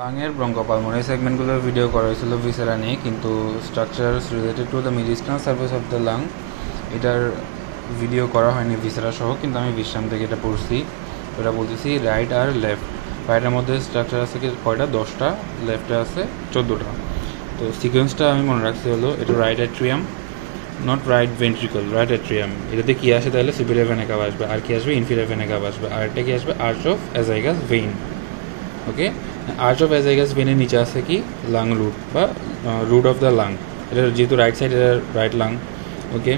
লাংয়ের bronchopulmonary সেগমেন্টগুলোর video করা হয়েছিল viscera নিয়ে, কিন্তু structures related to the mediastinal surface of the lung এটার ভিডিও করা হয়নি ভিসেরা সহ, কিন্তু আমি বিশ্রাম থেকে এটা পড়ছি। ওটা বলতেছি রাইট আর লেফট। রাইটের মধ্যে স্ট্রাকচার আছে কি কয়টা? 10টা, লেফটে আছে 14টা। তো সিকোয়েন্সটা আমি মনে রাখছি হলো এটা right atrium, not right ventricle, right atrium. এটাতে কী আসে তাহলে? সুপিরিয়র ভেনা কাভা আসবে, আর কি আসবে? ইনফিরিয়র ভেনা কাভা আসবে, আর এটা কি আসবে? Arch of azygos vein. Okay, arch of azygos ভেনের নিচে আছে কি? লাং রুট বা রুট অফ দ্য লাং। এটা যেহেতু রাইট সাইড, এটা রাইট লাং। ওকে,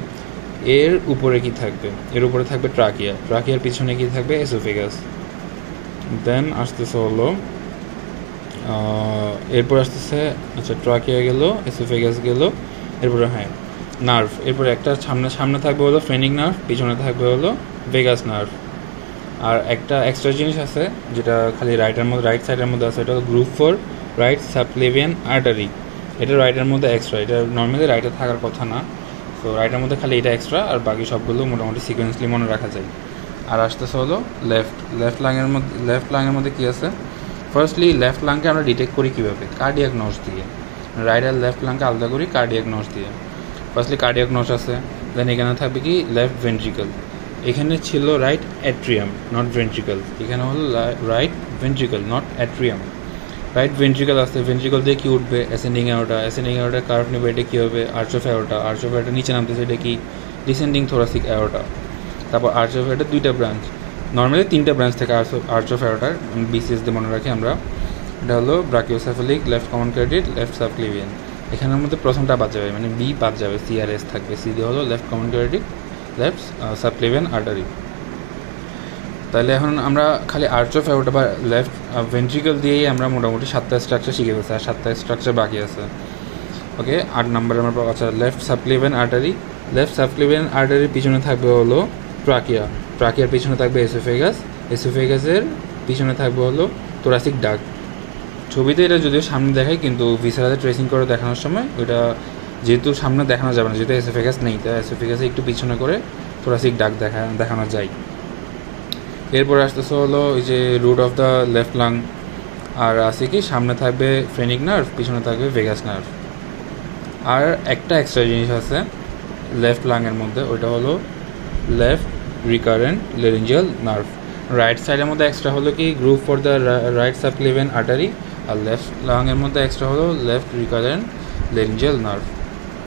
এর উপরে কি থাকবে? এর উপরে থাকবে ট্রাকিয়া। ট্রাকিয়ার পিছনে কি থাকবে? এসোফেগাস। দেন আসতেছে হলো এরপর আসতেছে, আচ্ছা ট্রাকিয়া গেল, এসোফেগাস গেল, এরপরে হ্যাঁ নার্ভ। এরপরে একটা সামনে সামনে থাকবে হলো ফ্রেনিক নার্ভ, পিছনে থাকবে হলো ভেগাস নার্ভ। আর একটা এক্সট্রা জিনিস আছে যেটা খালি রাইট সাইডের মধ্যে আছে, এটা হলো গ্রুপ 4 রাইট সাবক্লেভিয়ান আর্টারি। এটা রাইটের মধ্যে এক্সট্রা, এটা নর্মালি রাইটে থাকার কথা না। তো রাইটের মধ্যে খালি এটা এক্সট্রা, আর বাকি সবগুলো মোটামুটি সিকোয়েন্সলি মনে রাখা যায়। আর আসতেছে হলো লেফট লাংয়ের মধ্যে কী আছে? ফার্স্টলি লেফট লাংকে আমরা ডিটেক্ট করি কীভাবে? কার্ডিয়াক নস দিয়ে। রাইট আর লেফট লাংকে আলাদা করি কার্ডিয়াক নস দিয়ে। ফার্স্টলি কার্ডিয়াক নস আছে, দেন এখানে থাকবে কি? Left ventricle. এখানে ছিল রাইট অ্যাট্রিয়াম, নট ভেন্ট্রিকল। এখানে হলো right ventricle, not atrium. Right ventricle আসছে, ভেন্ট্রিকল দিয়ে কি উঠবে? অ্যাসেন্ডিং অ্যাওর্টা কার্ভ নেবে, এটা কী হবে? আর্চ অফ অ্যাওর্টা নিচে নামতেছে, এটা কি? Descending thoracic aorta. তারপর আর্চ অফ অ্যাওর্টা 2টা ব্রাঞ্চ, নর্মালি 3টা ব্রাঞ্চ থেকে আর্চ অফ অ্যাওর্টার বিসিএস দিয়ে মনে রাখি আমরা। এটা হলো brachiocephalic, left common carotid, left subclavian. এখানের মধ্যে প্রথমটা বাদ যাবে, মানে বি বাদ যাবে, সিআরএস থাকবে। সি দিয়ে হলো left common carotid, left subclavian artery. তাহলে এখন আমরা খালি আর্চ অফ অ্যাওর্টা বা লেফট ভেন্ট্রিকল দিয়েই আমরা মোটামুটি 7টা স্ট্রাকচার শিখে ফেলছি, আর 7টা স্ট্রাকচার বাকি আছে। ওকে, 8 নম্বরে আমরা আচ্ছা left subclavian artery. Left subclavian আর্টারির পিছনে থাকবে হলো ট্রাকিয়ার পিছনে থাকবে এসোফেগাসের পিছনে থাকবে হলো থোরাসিক ডাক। ছবিতে এটা যদিও সামনে দেখায়, কিন্তু ভিসেরাতে ট্রেসিং করে দেখানোর সময় ওইটা যেহেতু সামনে দেখানো যাবে না, যেহেতু এসোফেগাস নেই, তাই এসোফেগাসে একটু পিছনে করে থোরাসিক ডাক দেখানো যায়। এরপর আসতেছে হলো এই যে root of the left lung. আর আছে কি? সামনে থাকবে ফ্রেনিক নার্ভ, পিছনে থাকবে ভেগাস নার্ভ। আর একটা এক্সট্রা জিনিস আছে লেফট লাংয়ের মধ্যে, ওইটা হলো left recurrent laryngeal nerve. Right সাইডের মধ্যে এক্সট্রা হলো কি? Group for the right subclavian artery. আর লেফট লাংয়ের মধ্যে এক্সট্রা হলো লেফট রিকারেন্ট লেরিঞ্জিয়াল নার্ভ।